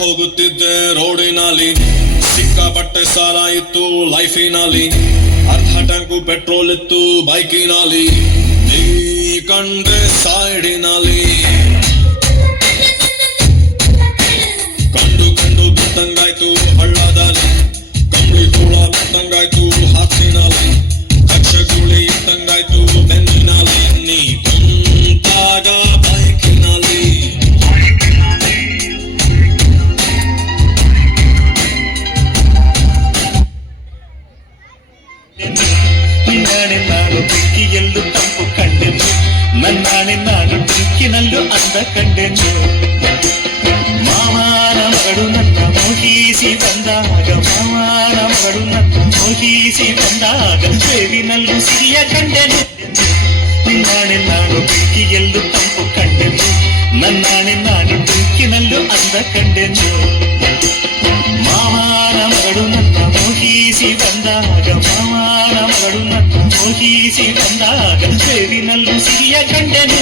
ಹೋಗುತ್ತಿದ್ದೆ ರೋಡಿನಲ್ಲಿ, ಸಿಕ್ಕಾಪಟ್ಟೆ ಸಾಲ ಇತ್ತು ಲೈಫಿನಲ್ಲಿ, ಅರ್ಧ ಟ್ಯಾಂಕು ಪೆಟ್ರೋಲ್ ಇತ್ತು ಬೈಕಿನಲ್ಲಿ, ನೀ ಕಂಡೆ ಸೈಡಿನಲ್ಲಿ, ಕಂಡು ಕಂಡು ಬಿಟ್ಟಂಗಾಯ್ತು ಹಳ್ಳದಲ್ಲಿ, ಕಂಬಳಿ ಕೂಡ ಬಿಟ್ಟಂಗಾಯ್ತು ಹಾಸಿನಲ್ಲಿ, ಕಕ್ಷಗುಳಿ ಇಟ್ಟಂಗಾಯ್ತು ಬೆನ್ನಿನಲ್ಲಿ, ನೀ ಕುಂತಾಗ ಬೈಕಿನಲ್ಲಿ. ನಾಳೆ ನಾನು ಬೆಂಕಿಯಲ್ಲೂ ತಂಪು ಕಂಡೆನು, ನನ್ನಾಣೆ ನಾನು ಬೆಂಕಿನಲ್ಲೂ ಅಂದ ಕಂಡೆನು. ಮಾವನ ಮಗಳು ನನ್ನ ಮೋಹಿಸಿ ಬಂದಾಗ, ಮಾವನ ಮಗಳು ನನ್ನ ಮೋಹಿಸಿ ಬಂದಾಗ, ಬೇವಿನಲ್ಲೂ ಸಿರಿಯ ಕಂಡೆನು. ನಾಳೆ ನಾನು ಬೆಂಕಿಯಲ್ಲೂ ತಂಪು ಕಂಡೆನು, ನನ್ನಾಣೆ ನಾನು ಬೆಂಕಿನಲ್ಲೂ ಅಂದ ಕಂಡೆನು. ಮಾವನ ಮಗಳು ನನ್ನ ಮೋಹಿಸಿ ಬಂದಾಗ, ಮಾವನ ಮಗಳು ನನ್ನ ಮೋಹಿಸಿ ಬಂದಾಗ, ಬೇವಿನಲ್ಲೂ ಸಿರಿಯ ಕಂಡೆನು.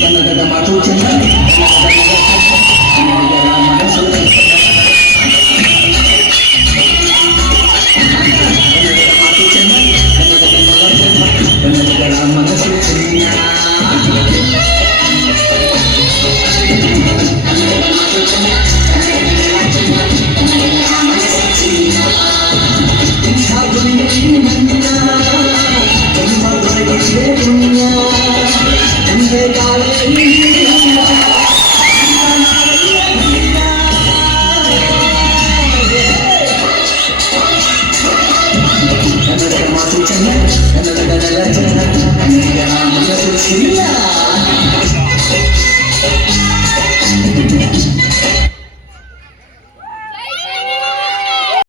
ಕನ್ನಡದ ಮಾತು ಚೆನ್ನಾಗಿ ಮಾತು ಚೆನ್ನಾಗಿ